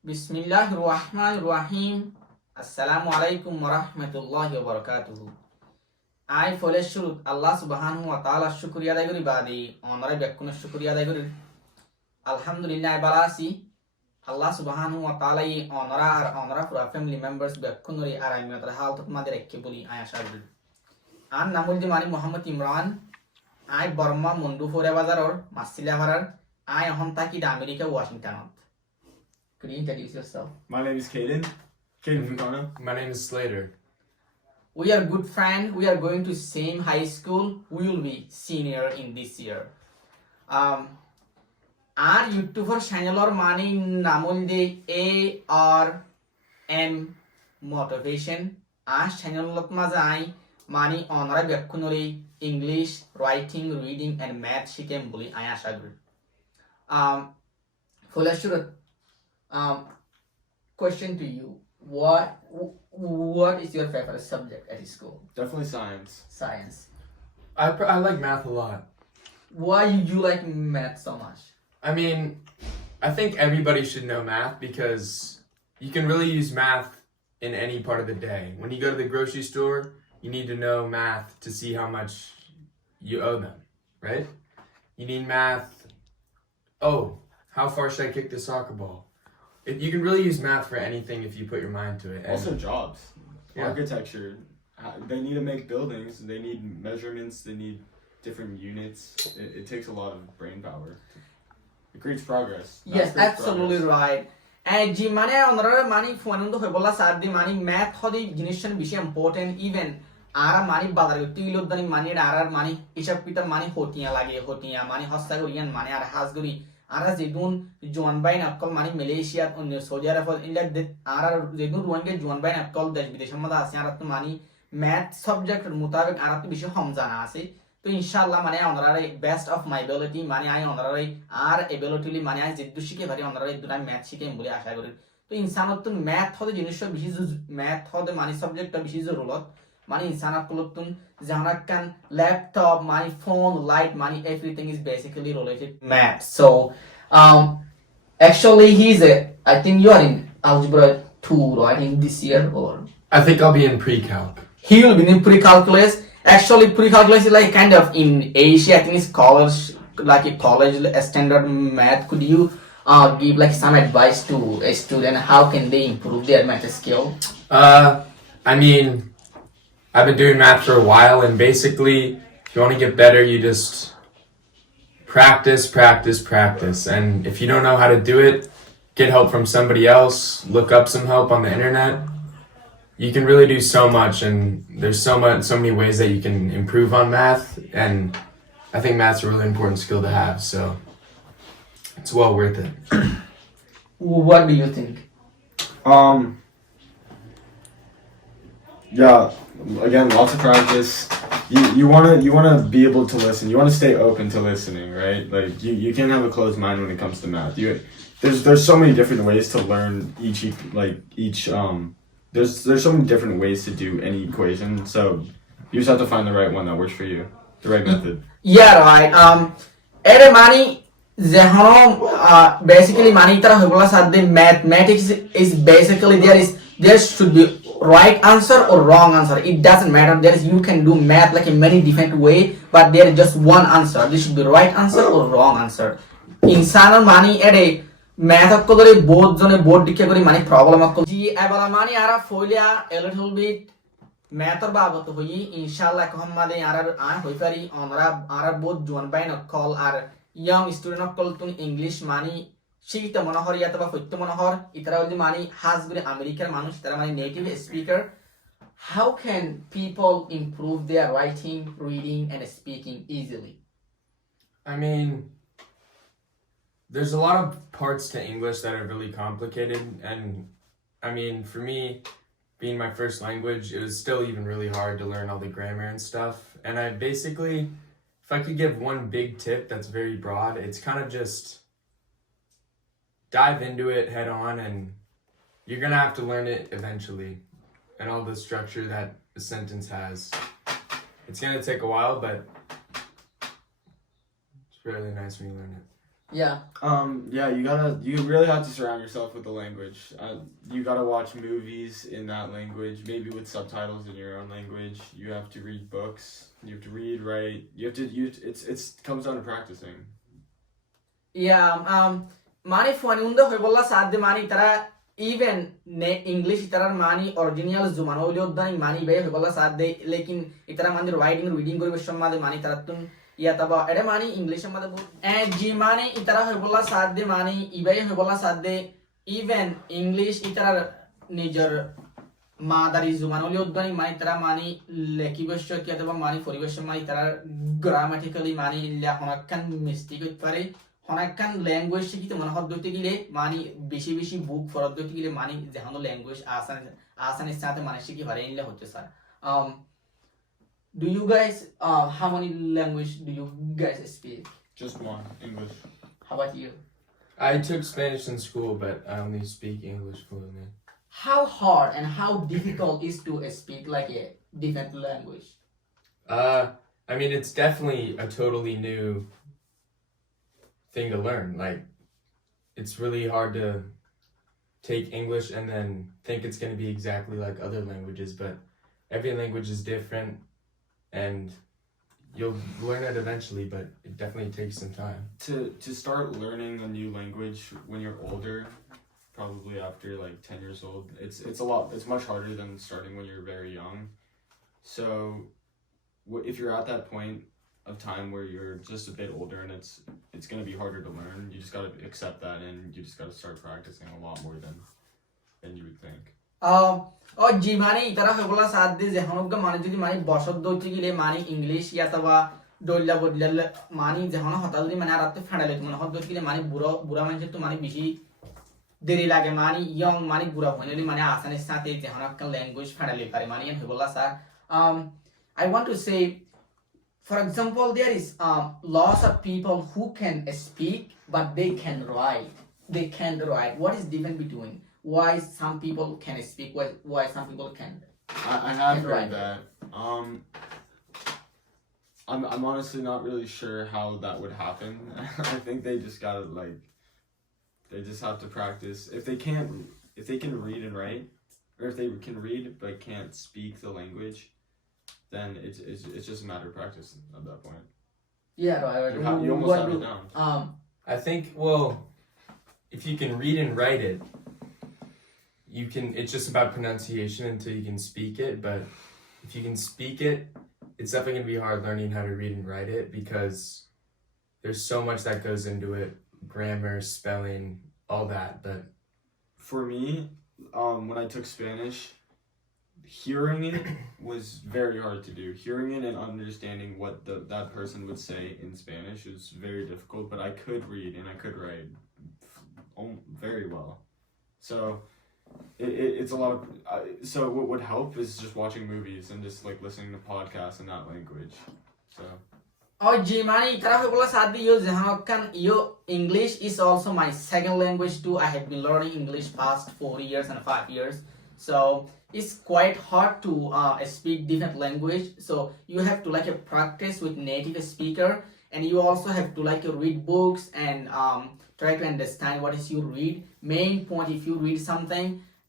Bismillahirrahmanirrahim. Assalamu alaikum warahmatullahi wabarakatuh. I ফলে শুরুত আল্লাহ সুবহানাহু ওয়া তাআলা শুকরিয়া আদায় করি বাদে অনরা বেকুনের শুকরিয়া আদায় করি আলহামদুলিল্লাহ বালা আছি আল্লাহ সুবহানাহু ওয়া তাআলা এই অনরা পুরা ফ্যামিলি মেম্বার্স বেকুনরি আর আমি তার হালত তোমাদের একে বলি আয় আশা করি আর নামুল দি মানি মোহাম্মদ ইমরান আই বর্মা মন্ডুফরে বাজারর মাসিলা হারার আই এখন তাকি America ওয়াশিংটনত. Could you introduce yourself? My name is Caden. Caden Fukano. My name is Slater. We are good friends. We are going to same high school. We will be senior in this year. Our YouTuber channel or money namul de A.R.M motivation. Our channel lot mazai money onra bekkunori English writing, reading and math shikem boli aya shagri. Full question to you. What is your favorite subject at school? Definitely science. Science. I like math a lot. Why you like math so much? I mean, I think everybody should know math because you can really use math in any part of the day. When you go to the grocery store, you need to know math to see how much you owe them, right? You need math. Oh, how far should I kick the soccer ball? You can really use math for anything if you put your mind to it. Also jobs. Yeah. Architecture. They need to make buildings. They need measurements. They need different units. It takes a lot of brain power. It creates progress. Math Yes, creates absolutely progress. right. And ji mane onara mani phone ndo hoybola sardi mani math hodi jinishan bishi important even ara mani badar gotti ilodani mani arar mani hisab kitab mani hotiya mani hasta goriyan mani ar has gori ara jedun John Bain akkol mani Malaysia onne Saudi Arabia india ara jedun ruange John Bain akkol desh bideshar mada ase arat mani math subject mutabik arat bishi hamjana ase তো ইনশাআল্লাহ মানে ওনারারে best of my ability মানে I ওনারারে আর এবিলিটিলি মানে I যেদু শিখে পারি ওনারারে দুটা math শিখে বলে আশা করি তো ইনসানত ম্যাথ হতে জিনিসটা বেশি ম্যাথ হতে মানে সাবজেক্টটা বেশি জরুরত মানে ইনসানাত কুলতুন জানা কান ল্যাপটপ মানে ফোন লাইট মানে everything is basically related math so actually he's a I think you are in algebra 2 right in this year or I think I'll be in pre-calc. he will be in pre-calculus. Actually, pre-calculus is like kind of in Asia, I think it's college, like a college standard math. Could you give like some advice to a student? How can they improve their math skill? I mean, I've been doing math for a while, and basically, if you want to get better, you just practice. And if you don't know how to do it, get help from somebody else. Look up some help on the internet. You can really do so much, and there's so many ways that you can improve on math, and I think math's a really important skill to have, so it's well worth it. What do you think? Yeah. Again, lots of practice. You wanna be able to listen. You wanna stay open to listening, right? Like you can't have a closed mind when it comes to math. There's so many different ways to learn each. There's so many different ways to do any equation, so you just have to find the right one that works for you, the right method. Yeah, right. Ere mani zehono basically mani tara hoybola sadde mathematics is basically there should be right answer or wrong answer. It doesn't matter. You can do math like in many different way, but there is just one answer. There should be right answer or wrong answer. Insana mani ere math akkole both jone board dikhe kori mani problem akkol ji abala mani ara foilia a little bit math or babot hoyi inshallah kohmade ara hoi pari onra ara both John Bain akkol ar young student akkol tun English mani শিখতে মনে হয় অথবা হইতে মনে হয় ইতারা যদি মানে হাজগুলি আমেরিকার মানুষ তারা মানে native speaker how can people improve their writing reading and speaking easily? I mean, there's a lot of parts to English that are really complicated, and I mean, for me, being my first language, it was still even really hard to learn all the grammar and stuff. And I basically, if I could give one big tip that's very broad, it's kind of just dive into it head on, and you're gonna have to learn it eventually, and all the structure that a sentence has. It's gonna take a while, but it's really nice when you learn it. Yeah. Yeah, you really have to surround yourself with the language. You gotta watch movies in that language, maybe with subtitles in your own language. You have to read books. You have to read, write. It's comes down to practicing. Yeah, mani phone unda hoy bolla sadde mani tara even ne English itara mani original zumano lioddan mani be hoy bolla sadde lekin itara mani writing reading kori beshmade mani taratun ya taba ede mani English made and ji mani itara hoy bolla sadde mani ibe hoy bolla sadde even English itara nijer মাদারি জুমানলি উদ্দানি মানে তারা মানে লেখিবশ্য কি অথবা মানে পরিবেশ মানে তারা grammatically মানে লেখনাকান মিস্টেক হইতে পারে হনাকান ল্যাঙ্গুয়েজ শিখিতে মনে হদ দইতে গেলে মানে বেশি বেশি বুক ফরদ দইতে গেলে মানে যেহানো ল্যাঙ্গুয়েজ আসানের সাথে মানে শিখি পারে ইনলে হচ্ছে sir do you guys how many language do you guys speak? Just one, English. How about you? I took Spanish in school, but I only speak English fluently. How hard and how difficult is to speak like a different language? I mean, it's definitely a totally new thing to learn. Like, it's really hard to take English and then think it's going to be exactly like other languages, but every language is different and you'll learn it eventually, but it definitely takes some time. To start learning a new language when you're older, probably after like 10 years old, it's much harder than starting when you're very young. So if you're at that point of time where you're just a bit older and it's going to be harder to learn, you just got to accept that and you just got to start practicing a lot more than you would think. ও জি মানে ইতারা হইবলা সাথ দে যে হনগ্য মানে যদি মানে বসত দইতে গেলে মানে ইংলিশ ইয়াতবা দইলা বদলা মানে যে হন হতা যদি মানে আরাতে ফাড়ালে মানে হদ দইতে গেলে মানে বুড়া বুড়া মানুষ তো মানে বেশি দেরি লাগে মানে ইয়ং মানে বুড়া হইলে মানে আসানের সাথে যে হনগ্য ল্যাঙ্গুয়েজ ফাড়ালে পারে মানে হইবলা sir I want to say for example there is lots of people who can speak but they can't write. What is different between why some people can speak, why some people can't? I have heard that. I'm honestly not really sure how that would happen. I think they just gotta they just have to practice. If they can read and write, or if they can read but can't speak the language, then it's just a matter of practice at that point. Yeah, right. You almost have it down. I think, well, if you can read and write it, it's just about pronunciation until you can speak it, but if you can speak it, it's definitely going to be hard learning how to read and write it because there's so much that goes into it, grammar, spelling, all that. But for me, when I took Spanish, hearing it was very hard to do. Hearing it and understanding what that person would say in Spanish is very difficult, but I could read and I could write very well. So it's a lot of so what would help is just watching movies and just like listening to podcasts in that language. So oh gee mani itara hoibola sath de yo jahan yo English is also my second language too. I have been learning English past 4 years and 5 years, so it's quite hard to speak different language. So you have to like practice with native speaker, and you also have to like read books and try to understand what is you read. Main point, if you read something,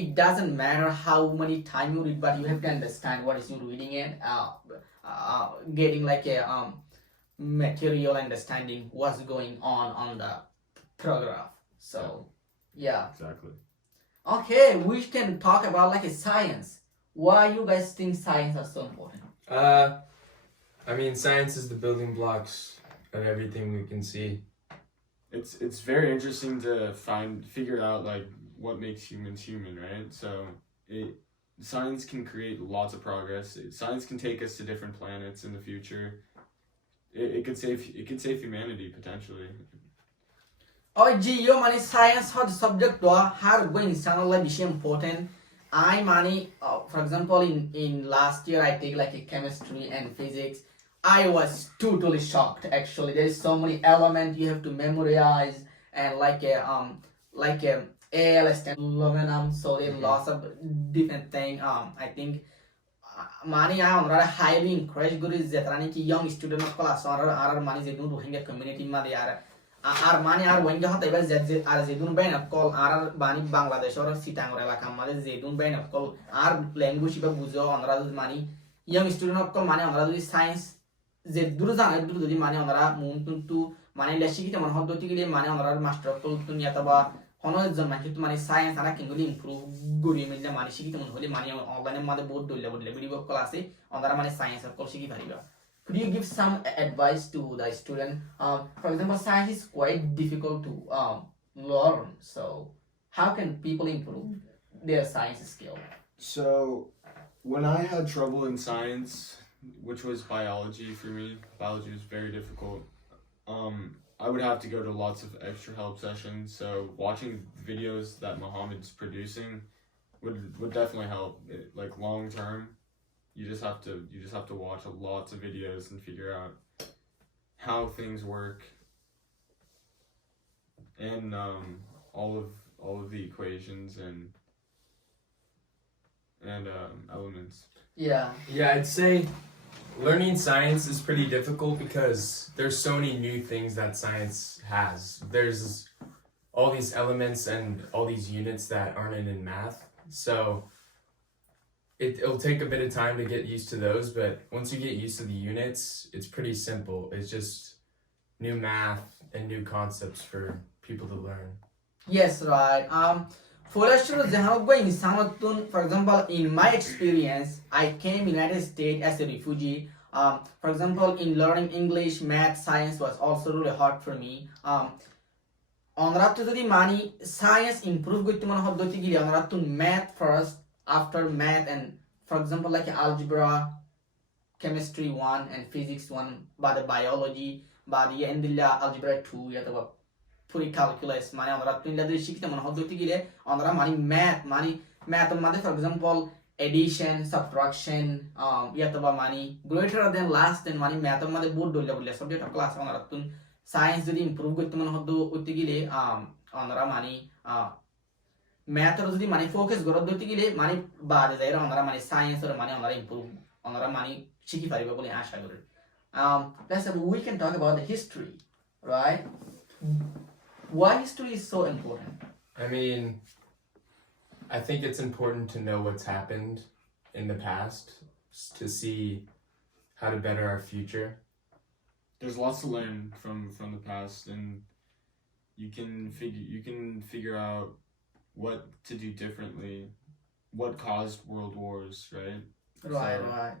it doesn't matter how many time you read, but you have to understand what is you reading and getting like a material understanding what's going on the paragraph. So yeah, exactly. Okay, we can talk about like a science. Why you guys think science is so important? I mean, science is the building blocks of everything we can see. It's very interesting to figure out like what makes humans human, right? So science can create lots of progress. Science can take us to different planets in the future. It could save humanity potentially. Oh gee, yo money science hot subject to hard going sound like important. I money for example in last year I take like a chemistry and physics. I was totally shocked actually. There is so many elements you have to memorize and like a ALS and aluminum, so there are lots of different thing. I think money I am rather highly encouraged good is that young student of class or money they do Rohingya community ma they are আর মানে আর ওয়েঙ্গে হতে এবার যে আর যেদুন বাইন call আর বানি বাংলাদেশের সিটাঙ্গর এলাকা মানে যেদুন বাইন call আর language বা বুঝো অনরা মানে ইয়াং স্টুডেন্ট কল মানে অনরা যদি সায়েন্স যে দূর জানে দূর যদি মানে অনরা মুন কিন্তু মানে লেশি কি মন হদ্দতি গিলে মানে অনরা মাস্টার কল তুনি অথবা হনজন মানে কিন্তু মানে সায়েন্স আনা কিংগুলি ইমপ্রুভ গড়ি মিললে মানে শিখি মন হলে মানে অনলাইনের মধ্যে বহুত দলে ভিডিও কল আছে অনরা মানে সায়েন্স কল শিখি পারিবা. Could you give some advice to the student? For example, science is quite difficult to learn. So, how can people improve their science skill? So, when I had trouble in science, which was biology for me, biology was very difficult. I would have to go to lots of extra help sessions. So, watching videos that Muhammad's producing would definitely help. Like long term, you just have to watch lots of videos and figure out how things work and all of the equations and elements. Yeah. Yeah, I'd say learning science is pretty difficult because there's so many new things that science has. There's all these elements and all these units that aren't in math. So it'll take a bit of time to get used to those, but once you get used to the units, it's pretty simple. It's just new math and new concepts for people to learn. Yes, right. For example, in my experience, I came United States as a refugee. For example, in learning English, math, science was also really hard for me. Onrattu jodi mani science improve gotte mone hoddoti gili onrattu math first, after math, and for example like algebra, chemistry 1 and physics 1, by the biology, by the endilla algebra 2 yataba puri calculus mane onrattu illa de shikte mone hoddoti gile onra mani math made for example addition, subtraction, yataba mani greater than less than mani math made board dolle subject class onrattu science যদি improve করতে মনে হতো করতে গেলে অনরা মানে ম্যাথের যদি মানে ফোকাস করতে দিতে গেলে মানে বাদে যায় অনরা মানে সায়েন্সের মানে অনরা improve অনরা মানে শিখি পারিবে বলে আশা করি. Let's say we can talk about the history, right? Why history is so important? I mean, I think it's important to know what's happened in the past to see how to better our future. There's lots to learn from the past, and you can figure out what to do differently, what caused world wars, right? Right.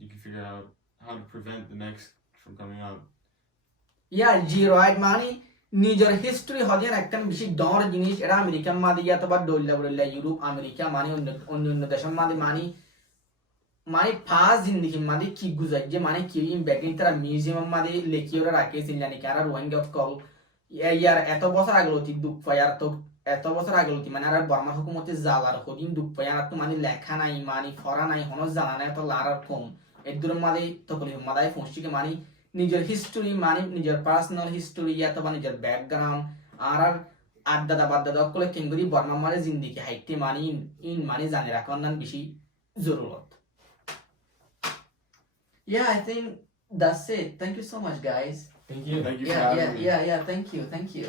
You can figure out how to prevent the next from coming out. Yeah, G right মানে নিজের history হদিয়ান একটা বেশি ডর জিনিস এটা আমেরিকার মাঝে অথবা ডল্লা ইউরোপ আমেরিকা মানে অন্য দেশের মাঝে মানে ফার্স্ট জিন্দগি মাঝে কি গুজাই যে মানে কি ইম্প্যাক্ট তারা মিউজিয়াম মাঝে লেখি ওরা রাখে সিনলানি কারা রোহিঙ্গা কল ইয়ার এত বছর আগে লতি দুঃখ পায় আর তো এত বছর আগে লতি মানে আর বর্মা হুকুমতে জালার হদিন দুঃখ পায় আর তো মানে লেখা নাই মানে ফরা নাই হন জানা নাই তো লারার কম এর দূরের মাঝে তকলি মাদায় ফোঁসটিকে মানে নিজের হিস্টোরি মানে নিজের পার্সোনাল হিস্টোরি অথবা নিজের ব্যাকগ্রাউন্ড আর আড্ডা বাড্ডা কলে কেঙ্গুরি বর্মা মারে জিন্দিগি হাইটে মানে ইন মানে জানে রাখার নাম বেশি জরুরত. Yeah, I think that's it. Thank you so much, guys. Thank you. Thank you for having me. Yeah. Thank you.